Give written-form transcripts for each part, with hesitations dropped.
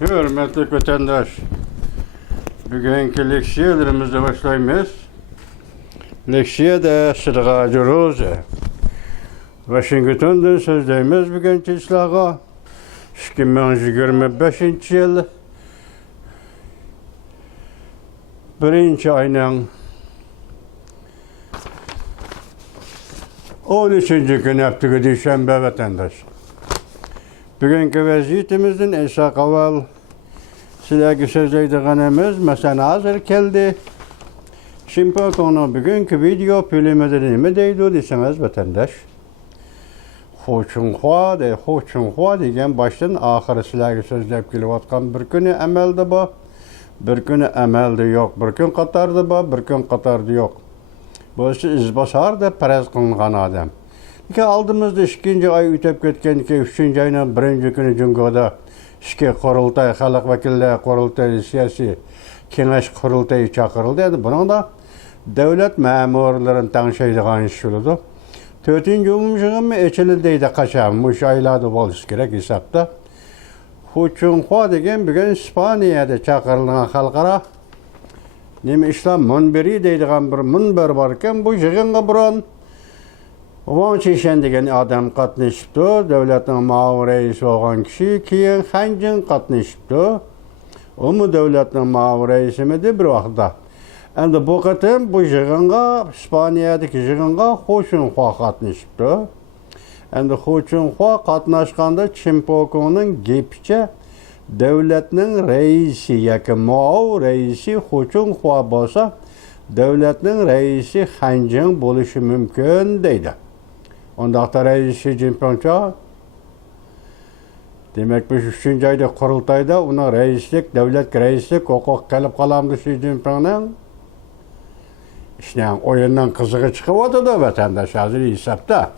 Hürmetli vatandaş, bugünkü leksiyelerimizde başlayımız. Leksiyede Sıdgacı Roze. Washington'dan sözleyimiz bugünkü islaha. 2025 yıl 1. ayının 13. günü haftığı Düşenbe vatandaş. Bugünkü vaziyetimizin esas avval sizlerge sözleydiğimiz mesela hazır geldi. Şimdi konu bugünkü video filmde nime deydi deseniz vatandaş. Hoşunhua degen baştan ahırı sizlerge sözleyip geliyotgan bir günü emelde bu. Bir günü emelde yok. Bir gün qatardı bu, bir gün qatardı yok. Bu izbasar da perez kılıngan adam. Aldığımızda 2. ay ötep ketken 3. ayının 1. günü Cungo'da qurultay, xalq vakilleri qurultay, siyasi kengaş qurultayı çakırıldı. Bunun da devlet memurların tanışaydıgan iş yoludu. 4. umumjığın eçilildeydi qaçam, muş ayladı bolus gerek hesapta. Huçunhua degen bugün İspaniyada çakırılan halkara neme İslam munberi deydigan bir munber barken bu jığınga buran Oğan Çeşen degen adam katlaşıptı. Devletin mağur reisi olan kişi kiyen Hancın katlaşıptı. O mu devletin mağur reisi miydi bir vaxtda. Endi bu qatım bu jığınga, İspaniyadaki jığınga Hoşunhua katlaşıptı. Endi Hoşunhua katnaşqanda Çimpokunun gepçe devletinin reisi, yaki mağur reisi Hoşunhua bolsa, devletinin reisi Hancın buluşu mümkün deydi. Ondaqda reis Xi Jinping çağ. Demek bu 3. ayda qurultayda ona reislik, devlet reislik hukuk kelip qalamdı Xi Jinping'nin. İşte oyundan kızığı çıkıvadı da vatandaş hazır hesapta.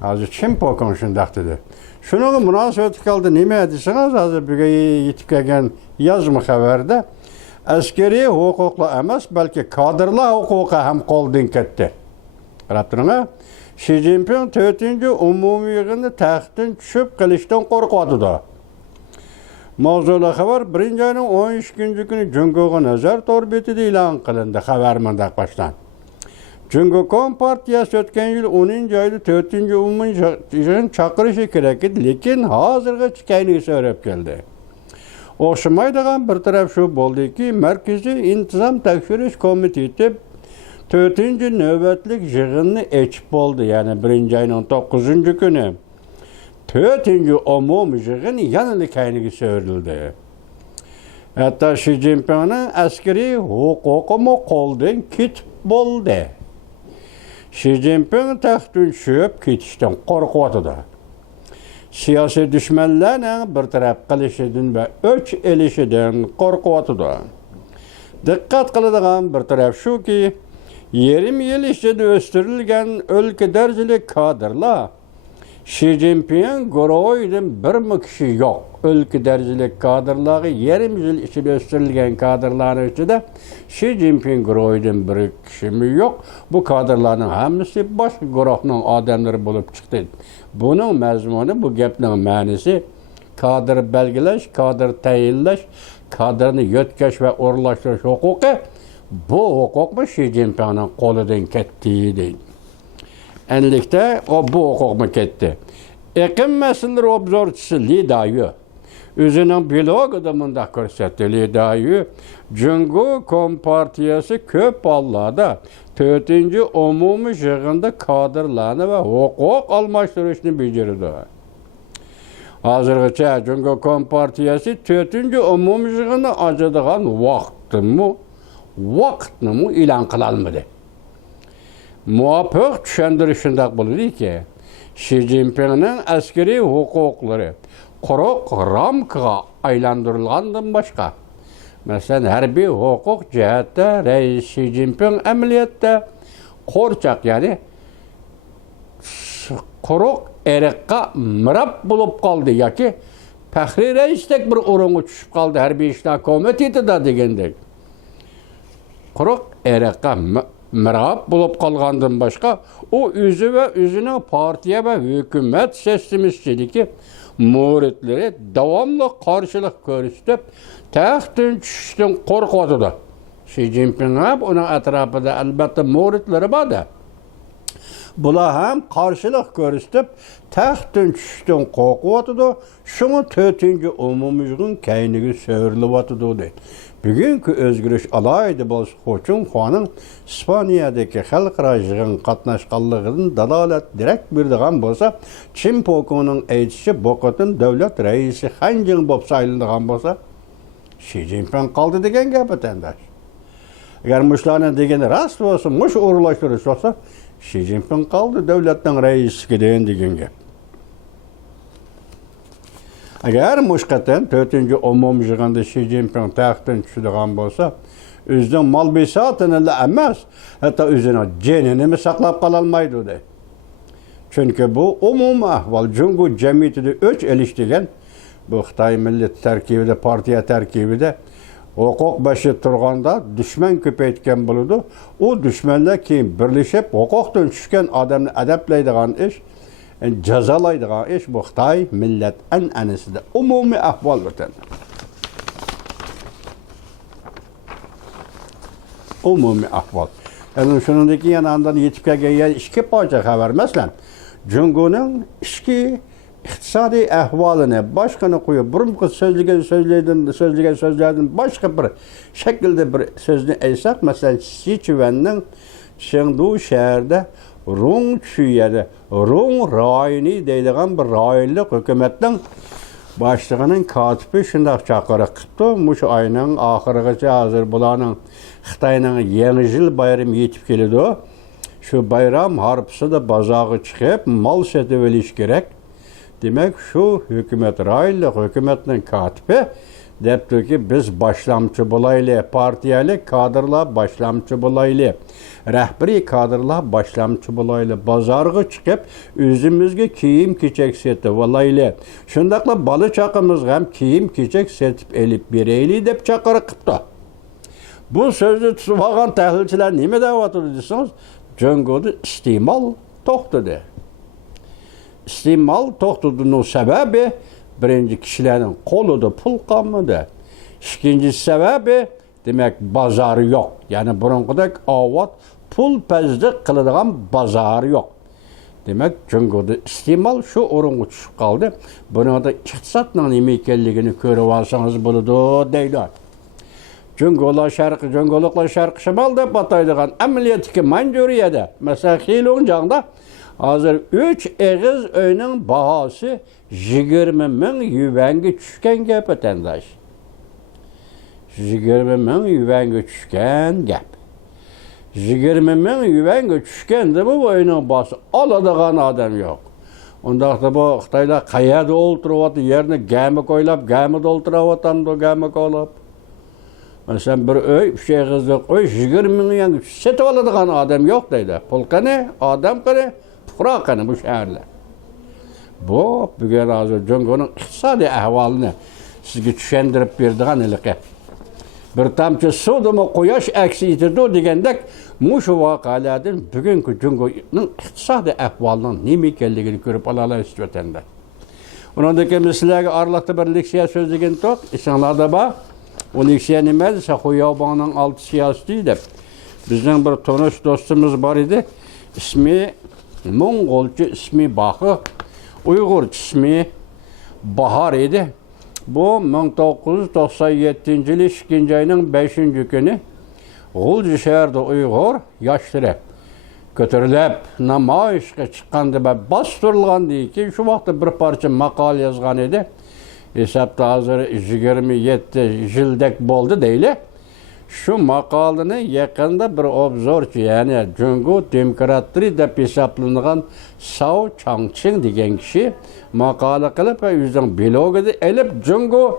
Hazır Çimpo'kun şundaq dedi. Şunun münasebeti kaldı nime desiniz hazır bir yetip kelgen yazma haberde. Askeri hukukla emas, belki kadrla hukuka hem qoldun ketdi. Qaraptırыңa? Xi Jinping 4. umumi yığını taxtdan tushib qilishdan qo'rqadi da. Mavzula xabar 1. ayının 13. günü Cungo'ga nazar tor betida e'lon qilindi. Xabar mundaq başlan. Jungo Kompartiyasi o'tgan yil 10. ayda 4. umumiy yig'in chaqirishi kerak edi, lekin hozirgacha kayniga so'rab keldi. O'xshamaydigan bir taraf shu bo'ldiki, Markaziy intizom tekshirish komiteti 4. növbetlik yığını eçip oldu. Yani 1. ayının 9. günü. 4. umum yığın yanılı kaynağı söylenildi. Hatta Xi Jinping'in askeri hukukumu koldan kit boldu. Xi Jinping taxtın çöp kitişten korkuvatıdı. Siyasi düşmanlarla bir taraf kılışıdın ve öç elişidin korkuvatıdı. Dikkat kılıdığın bir taraf şu ki, 20 yıl içinde östürülgen ülke dercilik kadrla Xi Jinping'in gruğuydan bir mi kişi yok. Ülke dercilik kadrları 20 yıl içinde östürülgen kadrların içinde Xi Jinping gruğuydan bir kişi mi yok. Bu kadrların hepsi başka gruğunun adamları bulup çıktı. Bunun mezmunu, bu gepnin manisi kadr belgileş, kadr tayinleş, kadrını yötkeş ve uğurlaştırış hukuku. Bu hukuk mu Xi Jinping'in koludan kettiği değil. Enlikte bu hukuk mu ketti? Ekim meseleleri obzorçusu Li Dayu, özünün blogu munda görsetti. Li Dayu, Jungo Kompartiyası köp allada 4. umumi yığında kadrlarını ve hukuk almashtırışını becirdi. Hazırgacha Jungo Kompartiyası 4. umumi yığını acıdığan vaqtni mu e'lon qilinmadi. Muvafiq tushundirish shundoq bo'ldi ki, Xi Jinping'ning askeri huquqlari quruq ramkaga aylantirilgandan boshqa, masalan, harbiy huquq jihatda Reis Xi Jinping amaliyotda qo'rchoq, ya'ni quruq eriqqa mirab bo'lib qoldi yoki faxriy raisdek bir o'ringa tushib qoldi harbiy ishlar komitetida degandek. Quruq eriqqa mirab bulup qalğandan başqa, o özü ve özünün partiya ve hükümet sistemi ki muritleri davamlı karşılık görüştüp taxtın düşüşten korkuyordu. Xi Jinping hep onun etrafında elbette muritleri vardı. Bular ham karşılık görüştüp taxtın düşüşten korkuyordu. Şunu 4. umumyig'in keynigi söğürülüyordu deydi. Bugünkü özgürlüş alaydı bolsa Xochun Xuan'ın İspaniyadaki xalqaro yig'in qatnaşqanligidan dalolat direkt berdigan bolsa, Çin Poku'nun aytishicha bu qatim davlat raisi Han Jing bo'lib saylanadigan bolsa, Xi Jinping qoldi degan gap vatandosh. Agar mushlarning degani rost bo'lsa, mush o'rlashtirish bo'lsa, Xi Jinping qoldi davlatning raisiga degan gap. Agar mushqatan 4. umum yig'inda Xi Jinping taxtdan tushadigan bo'lsa, o'zining mol besatini emas, hatto o'zining jinini saqlab qola olmaydi deydi. Chunki bu umumiy ahvol Jungo jamiyatida o'ch elish degan bu Xitoy millat tarkibida, partiya tarkibida huquq bashi turganda dushman ko'paytgan bo'ladi. U dushmanlar keyin birlashib huquqdan tushgan odamni adablaydigan ish, jazolaydigan ish bu Xitoy millat an'anasida umumiy ahvol o'tadi. Umumiy ahvol. Yani shuningdek yana andan yetib kelgan ikki parcha xabar masalan, Jungoning ichki iqtisodiy ahvolini boshqani qo'yib, burunqi so'zlagan boshqa bir shaklda bir so'zni aytsak, masalan, Sichuanning Chengdu shahrida Rong Chuyada, Rong rayoni deydigan bir rayonlik hukumatning boshlig'ining kotibi shundoq chaqiriq qilibdi. Mush oyning oxirigacha hozir bularning Xitoyning yangi yil bayrami yetib keladi. Shu bayram harpisida bozorga chiqib, mol sotib olish kerak. Demek şu hükümet rayonlik hukumatning kotibi debdiki biz boshlamchi bo'laylik, partiyalik kadrlar boshlamchi bo'laylik, rahbariy kadrlar boshlamchi bo'laylik, bozorga chiqib o'zimizga kiyim-kechak sotib olaylik. Shundaqla bola chaqamizga ham kiyim-kechak sotib elib beraylik deb chaqiriq qildi. Bu so'zni tushib olgan tahlilchilar nima deyapti desangiz, Jungoda iste'mol to'xtadi. İste'mol to'xtadining sababi birinchi kishilarning qo'lida pul qolmadi. Ikkinchisi sababi demak bozori yo'q. Ya'ni burunqidek avvat pul pazlik qiladigan bozori yo'q. Demak, Jungoda iste'mol shu o'ringa tushib qoldi. Buningda iqtisodning nima ekanligini ko'rib olsangiz bo'ladi deydi. Jungoliklar sharq shimol deb ataydigan amaliyotdagi Manjuriyada, masalan, Xilonjangda hozir 3 egiz uyning bahosi 20 ming yuanga tushgan gap vatandosh. 20 ming yuanga tushgan gap. 20 ming yuanga tushganda bu uyning bahosi oladigan odam yo'q. Undaqda bu Xitoylar qayerda o'ltiryapti, yerni gami qo'ylab, gamida o'ltiryapti, gami qo'ylab. Mesela bir uy, 3 egizlik uy 20 ming yuanga sotib oladigan odam yo'q deydi. Pul qani, odam qani, Fırakını bu şehirler. Bu, bugün hazır Jungo'nun iqtisadi ahvalini sizga tushundirib berdigan ilqi. Bir tamchi suvdimi quyosh aksi etadi degandek, mushu voqealardan bugungi Jungo'ning iqtisadi ahvolining nima ekanligini ko'rib ola olasiz vatanda. Uningdagi sizlarga orliqda bir leksiya so'zlagan to'q, esinglarda bor. O leksiya nima desa, Xo'yobonning 6 siyosati deb. Bizning bir tanish do'stimiz bor edi. İsmi Mongolca ismi Bakı, Uygur ismi Bahar idi. Bu 1997 yılı 2. ayının 5. günü Gulcu şehirde Uygur yaşları götürülüp namayışqa çıqqandı ve bastırılğandı ki şu vaxtda bir parça makal yazgan idi. Hesapta hazır 27 yıldek boldu deyli. Şu makalını yakında bir obzorchi, yani Jungo demokratları deb hesaplangan Sao Changqing degan kishi maqola qilib o'zining blogida elib Jungoga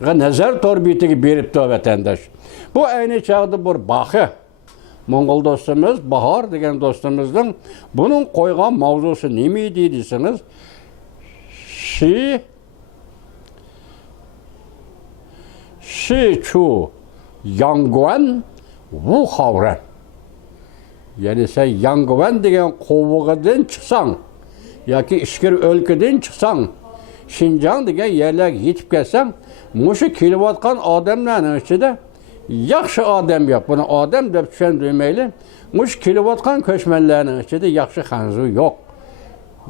nazar torbitiga beribdi vatandosh. Bu ayni chog'da bir baxi Mongol do'stimiz Bahor degan do'stimizning buning qo'ygan mavzusi nima edi desangiz, Chu Yangguan Wu Haoran. Yani sen Yangguan degan qovug'idan chiqsang, yoki ishkir o'lkadan chiqsang, Şinjan degan yerlarga yetib kelsang, mushu kelayotgan odamlarning ichida yaxshi odam yo'q. Buni odam deb tushunmaylik. Mush kelayotgan ko'chmanlarning ichida yaxshi xanzu yo'q.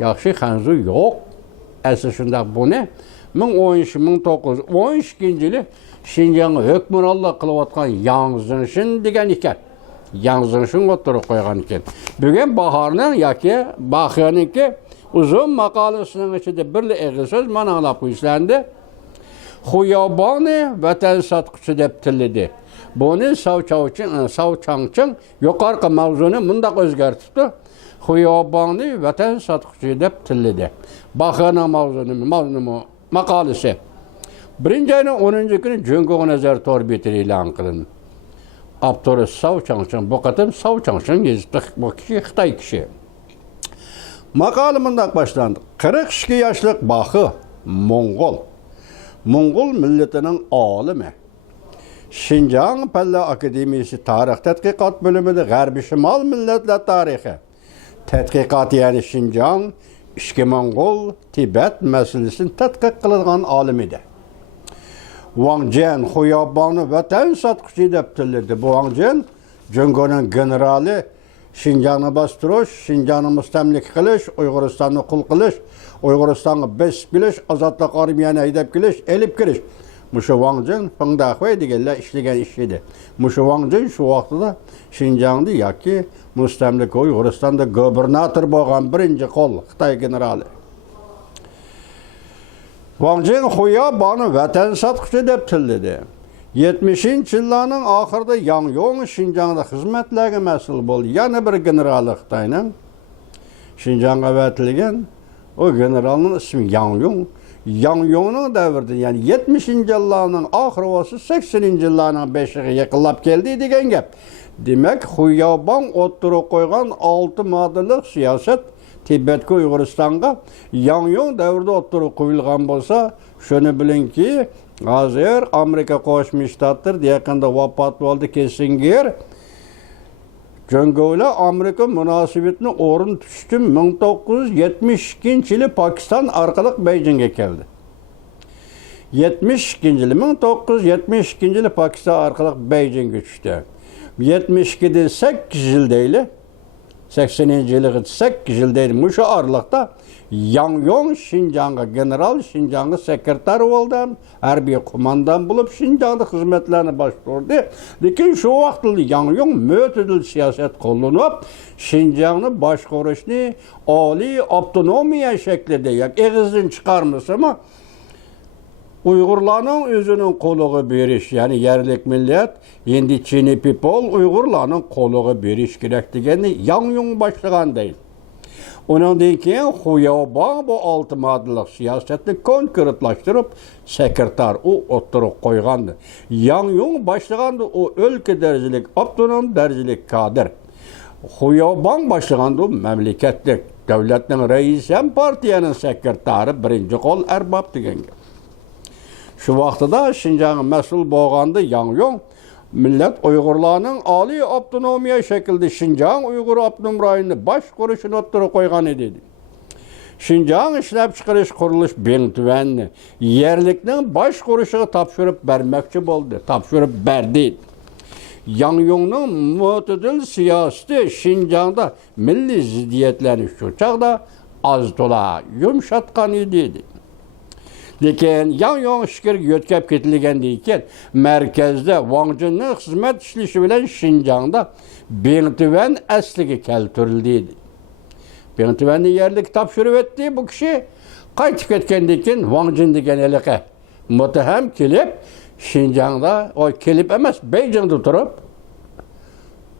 Yaxshi xanzu yo'q. Asli shunda buni 1912-yili Şinjanga hukmronlik qilayotgan Yang Zingshin degan ekan. Yang Zingshin o'tirib qo'ygan ekan. Bugun bahorning yoki Baxyoninki uzun maqolasining ichida bir eg'iz so'z mana anglab qo'yishlardi. Xuyoboni vatan sotquchi deb tilladi. Buni Savchangching yuqorqi mavzuni mundaq o'zgartirdi. Xuyoboni vatan sotquchi deb tilladi. Baxyoning mavzuni maqolasi. 1-ayning 10-kuni Jungo nazar tor betri e'lon qilindi. Avtori Savchangching, bu qatim Savchangching bu kishi Xitoy kishi. Maqola mundaq boshlandi. 42 yoshlik Baxı Mo'ng'ol millatining olimi. Şinjan Palla Akademiyasi tarix tadqiqot bo'limida G'arbiy Shimol millatlar tarixi tadqiqoti, ya'ni Şinjan, Ishki Mo'ng'ol, Tibet masalasini tadqiq qilgan olim edi. Wang Jian Xuyoboni vatan sotquchi deb tilladi. Bu Wang Jian Jungoning generali, Şinjanni bostirish, Şinjanni mustamlik qilish, Uyg'uristonni qul qilish, Uyg'uristonga besib kelish, ozodlik armiyani haydab kelish, elib kirish. Mushu Wang Jian Fengdaxuay deganlar ishlagan ish edi. Mushu Wang Jian shu vaqtda Şinjanni yoki mustamlik Uyg'uristonda gubernator bo'lgan birinchi qo'l Xitoy generali. Wang Jian Xuyoboni vatan sotquchi deb tilladi. 70-yillarning oxirida Yang Yong Şinjanda xizmatlarga mas'ul bo'ldi. Yana bir general Xitoyning Şinjanga avatilgan o generalning ismi Yang Yong. Yang Yongning davrida, ya'ni 70-yillarning oxiri va 80-yillarning 5-iga yaqinlab keldi degan gap. Demak, Xuyobon o'ttirib qo'ygan 6 modellik siyosat Tibetga, Uyg'uristonga Yang Yong davrida o'ttirib qo'yilgan bo'lsa, shuni bilingki, hozir Amerika Qo'shma Shtatlari yaqinda vafot bo'ldi Kissinger. Jungo'la Amerika munosabatini o'rin tutishdi. 1972-yili Pokiston orqali Beijingga keldi. 1972-yili Pokiston orqali Beijingga tushdi. 72'de 8 yıl değil, 80-yıllık 8 yıl değil, muşu arlıqda Yang Yong Şinjan'a general, Şinjan'a sekreter oldu, harbiy kumandan bulup Şinjan'da hizmetlerini başladı. Lekin şu vaqtda Yang Yong mötedil siyaset kullanıp Şinjan'ı başqurishni oliy avtonomiya şeklinde, yani eğizden çıkarması ama Uygurlarning özünün qoluğu beriş, yani yerlik millet, endi Chini people Uygurlarning qoluğu beriş kerak degani Yang Yong başlagan değil. Ondan keyin Xuyobon bu 6 modellik siyasetni konkretlaştırıp sekreter o o'ttirib qo'ygandi. Yang Yong başlaganda o o'lka darajalik, avtonom darajalik kadr. Xuyobon başlaganda mamlakatlik davlatning raisi ham partiyaning sekretari birinchi qo'l arbab degan. Şu vaqtida Şinjan'a mas'ul bo'lganda Yang Yong millet Uygurlarning oliy avtonomiya şekilde Şinjan Uygur avtonom rayonini bosh qurishini o'ttirib qo'ygan edi. Şinjan ishlab chiqarish qurilish Bengtuvanni yerlikning bosh qurishiga topshirib bermoqchi bo'ldi. Topshirib berdi. Yang Yongning mo'tadil siyosati Şinjanda milliy ziddiyatlarni shu chaqda az to'la yumshatgan edi. Lekin Yang Yong ishga yo'tkab ketilgandan keyin markazda Wang Jianning xizmat ishlashi bilan Şinjanda Bengtuvan asliga keltirildi. Bengtuvanni yerlik topshirib etdi bu kishi. Qaytib ketgandan keyin Wang Jian degan elaqa muttaham kelib Şinjanda, o kelib emas, Beijingda turib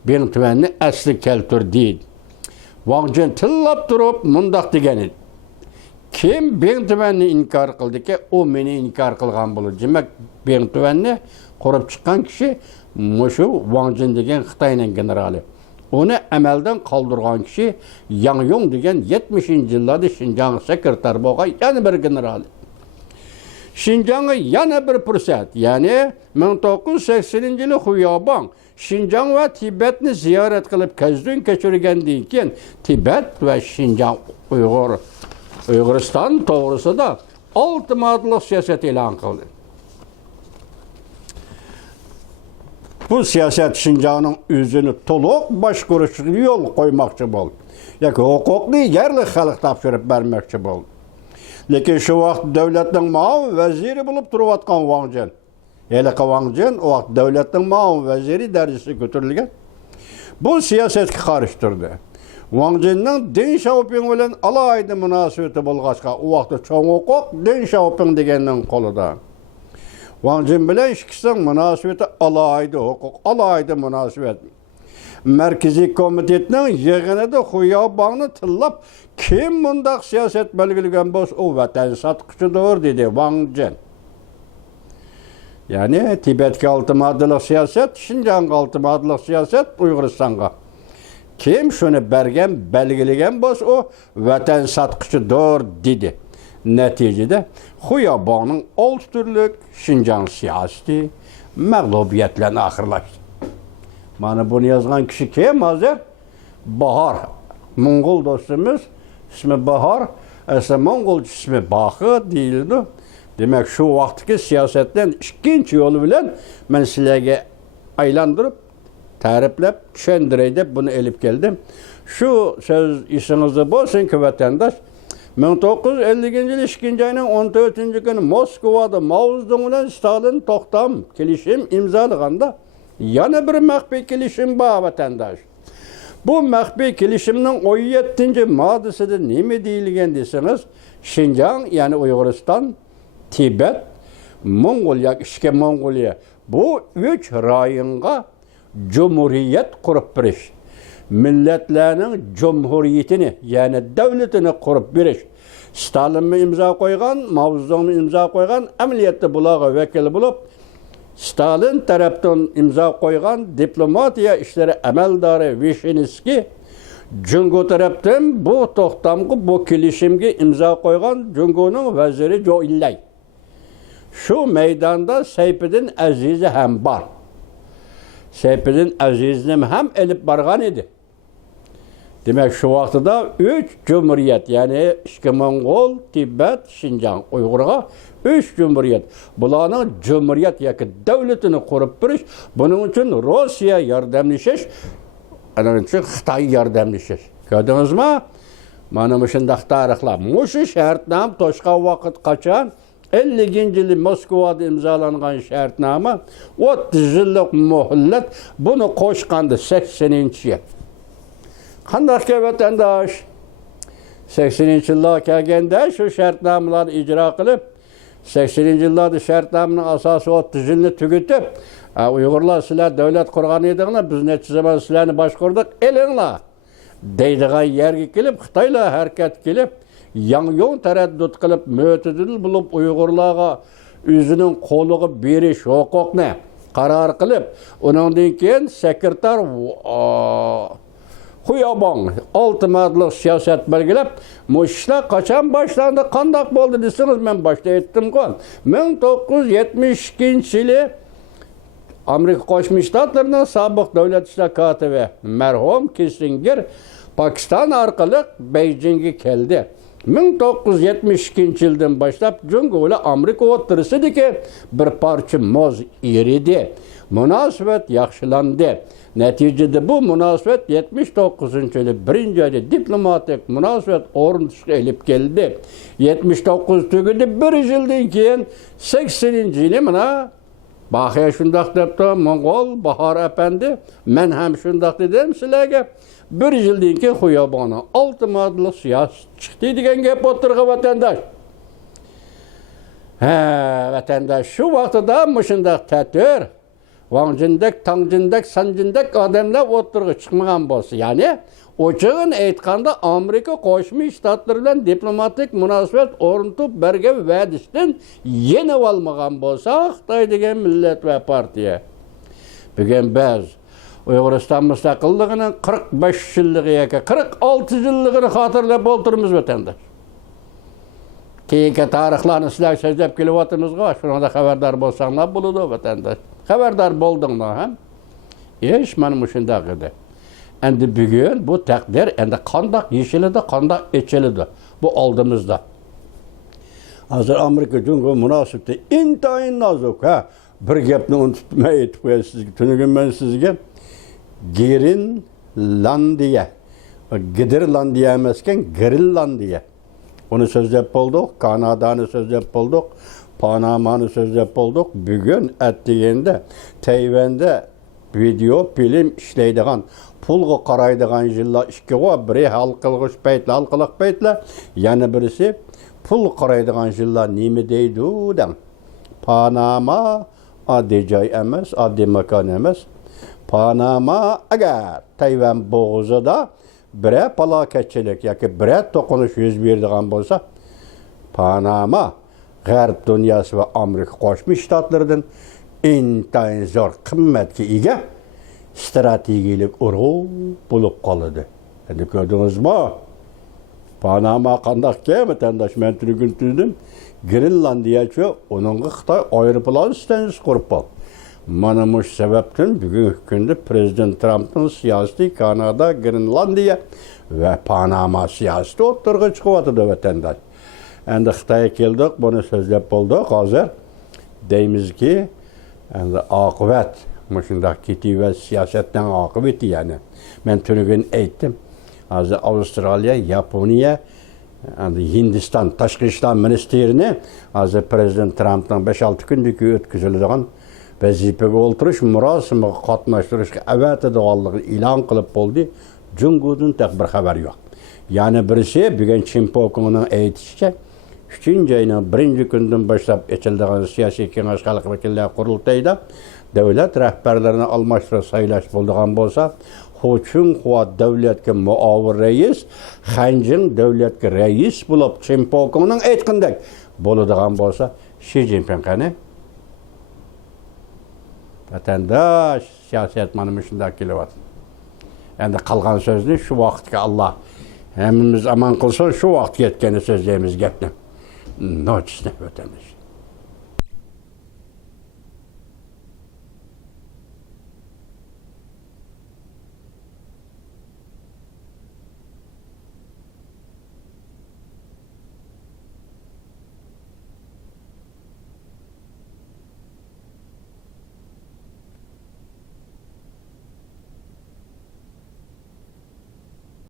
Bengtuvanni asliga keltirdi. Wang Jian tillab turib mundaq degan edi. Kim Bengtuvanni inkar qildi ki, o meni inkar qilgan bo'ladi. Demak, Bengtuvanni qurib chiqqan kishi mushu Wang Jian degan Xitoyning generali. Uni amaldan qoldirgan kishi Yang Yong degan 70-yillarda Şinjan sekreter bo'lgan yana bir generali. Şinjan'a yana bir fursat, ya'ni 1980-yili Xuyobon Şinjan va Tibetni ziyorat qilib ko'zdan kechirgandan keyin Tibet va Şinjan Uyg'ur Uyg'uriston to'g'risida ultimatlıq siyosat e'lon qildi. Bu siyaset Şinjan'ın özünü to'liq boshqarishga yo'l qo'ymoqchi bo'ldi. Yoki huquqni yerli xalq topshirib bermoqchi bo'ldi. Lekin shu vaqt davlatning muavin vaziri bo'lib turayotgan Wang Jin. Wang Jin o vaqt davlatning muavin vaziri darajasiga ko'tarilgan. Bu siyosatga qarshi turdi. Wang Jinning Deng Xiaoping bilan alohida munosabati bo'lg'achqa, u vaqtda cho'ng huquq Deng Xiaoping deganning qo'lida. Wang Jin bilan ikkisining munosabati alohida huquq, alohida munosabat. Markaziy komitetning yig'inida Xuyabongni tillab, kim bundaq siyosat belgilagan bo'lsa, u vatan sotqichidir dedi Wang Jin. Ya'ni Tibetga ultimatlıq siyosat, Şinjanga ultimatlıq siyosat, Uyg'uristonga. Kim shuni bergan, belgilagan bo'lsa, u vatan sotqichidir dedi. Neticede Xuyabongning 6 turlik Şinjan siyosati mag'lubiyatla oxirlashdi. Mana bunu yazgan kişi kim hozir? Bahar. Mo'ng'ul do'stimiz, ismi Bahar, esa Mo'ng'ulcha ismi Baxi deyildi. Demak, shu vaqtdagi siyosatdan ikkinchi yo'li bilan men sizlarga aylantirib, ta'riflab, tushundiray deb buni elib keldim. Shu so'z esingizda bo'lsin-ki, vatandosh, 1950-yil 2-oyning 14-kuni Moskvada Mao Zedong bilan Stalin to'xtam kelishim imzolaganda yana bir maxfiy kelishim bor vatandosh. Bu maxfiy kelishimning 17-moddasida nima deyilgan desangiz, Şinjan, ya'ni Uyg'uriston, Tibet, Mong'oliya, Ishki Mong'oliya bu 3 rayonga cumhuriyet qurib berish, millatlarning cumhuriyetini, ya'ni davlatini qurib berish. Stalinni imzo qo'ygan, Mao Zedongni imzo qo'ygan, amaliyotda bularga vakil bo'lib, Stalin tarafdan imzo qo'ygan diplomatiya ishlari amaldori Vishnevskiy Jungo tarafdan bu to'xtamga, bu kelishimga imzo qo'ygan Jungoning vaziri Zhou Enlai. Shu maydonda Sayfiddin Azizi ham bor. Sayfiddin Azizni ham elib borgan edi. Demak, shu vaqtda 3 cumhuriyet, ya'ni Ishki Mo'ng'ul, Tibet, Şinjan, Uyg'urga 3 cumhuriyet. Bularning cumhuriyet yoki davlatini qurib berish, buning uchun Rossiya yordamlashish, ana uchun Xitoy yordamlashish. Ko'rdingizmi? Mana shunday tarixlar. Mushu shartnoma to'shqa vaqt qachon 50-yil Moskvada imzolangan shartnoma 30 yillik muhlat buni qo'shganda 80-yil. Qanday vatandosh 80-yillar kelganda shu shartnomalarni ijro qilib 80-yillarda shartnomaning asosi 30 yilni tugatib, Uyg'urlar sizlar davlat qurgan edinglar, biz necha zaman sizlarni boshqardik, elinglar deydigan yerga kelib, Xitoylar harakat qilib, yang-yong taraddud qilib, mo'tadil bo'lib Uyg'urlarga o'zining qo'liga berish huquqni qaror qilib, undan keyin sekretar Xuyabong ultimatlıq siyosat belgilab, bu ishlar qachon boshlandi, qanday bo'ldi desangiz, men boshda aytdim-ku. 1972-yili Amerika Qo'shma Shtatlarining sobiq davlat ishlar kotibi marhum Kissinger Pokiston orqali Beijingga keldi. 1972-yildan boshlab Jungo bilan Amerika o'rtasidagi bir parcha moz eridi. Munosabat yaxshilandi. Neticede bu munosabat 79-yili 1-oyda diplomatik munosabat o'rnatishga elib keldi. 79 tugadi, 1 yildan keyin 80-yili mana Baxiya shundaq debdi, Mo'ng'ul Bahor apandi, men ham shundaq dedim sizlarga. 1 yildan keyin Xuyabongni ultimatlıq siyosat chiqdi degan gap o'tirg'i vatandosh. Vatandosh shu vaqtida shundaq ta'tir Wang Jindak, Tang Jindak, San Jindak odamlar o'tirg'i chiqmagan bo'lsa, ya'ni o'chig'in aytganda Amerika Qo'shma Shtatlari bilan diplomatik munosabat o'rnatib bergan va'dasidan yenib olmagan bo'lsa, Xitoy degan millat va partiya. Bugun biz Uyg'uriston mustaqilligining 45 yilligiga, 46 yilligini xotirlab o'tiramiz vatandosh. Keyingi tarixlarni sizlar so'zlab kelyaptimizga, shundan xabardor bo'lsanglar bo'ladi vatandosh. Xabardor bo'ldinglar ham? Ish mana shunday edi. Endi bugun bu taqdir endi qanday yeshiladi, qanday ichiladi. Bu aldığımızda. Hazır Amerika Cumhuriyeti münasebeti intayin nazuk. Ha. Bir gapni unutmay aytib qo'yay sizga. Tunugun ben sizga Grenlandiya. Giderlandiya emasken Grenlandiya. Onu sözlep bulduk. Kanada'nı sözlep bulduk. Panama'nı sözlep bulduk. Bugün ettiğinde Tayvan'da video film işleydiğin pulga qaraydigan yıllar iki var. Biri halkılık paytla, yani birisi pul qaraydigan yıllar nemi deydi den. Panama addi joy emas, addi makan emas. Panama agar Tayvan bo'g'izida bire falokatchilik yoki bire to'qinish yuz beradigan bo'lsa, Panama G'arb dunyosi va Amerika Qo'shma Shtatlaridan intayin zo'r qimmatga ega strategik urg'u bo'lib qoladi. Endi ko'rdingizmi? Panama qandaq vatandosh men turdim. Grenlandiyachi onunga Xitoy aeroplan stansi qurib qoldi. Mana bu sebepten bugün kunda Prezident Trump'ın siyaseti Kanada, Grenlandiya ve Panama siyaseti o'ttirg'i chiqyapti vatandaş. Endi Xitoyga keldik, bunu so'zlab bo'ldik. Hozir deymizki, endi oqibat, shunday ketaver siyosatdan oqibati yani. Men tunugun aytdim. Hozir Avstraliya, Yaponiya, Hindiston tashqi ishlar ministerini hozir Prezident Trump'dan 5-6 kundagi o'tkaziladigan vazifega o'ltirish murosimiga qatnashtirishga avatadiganligini e'lon qilib bo'ldi. Jungodan bir xabar yo'q. Yani birisi bugun Chimpokning aytishicha 3-oyning 1-kundan boshlab ochiladigan siyosiy kengash xalq vakillar qurultayida davlat rahbarlarini almashtirish saylash bo'ladigan bo'lsa, Xochun Xua davlatga muavir rais, Xanjing davlatga rais bo'lib Chimpokning aytgandek bo'ladigan bo'lsa, Xi Jinping qani? Vatandaş siyaset mana shunday kelyapti. Endi qolgan so'zni shu vaqtga Alloh hammamiz aman qilsin, shu vaqtga yetgani so'zlaymiz gapni. Nochistna vatandaş.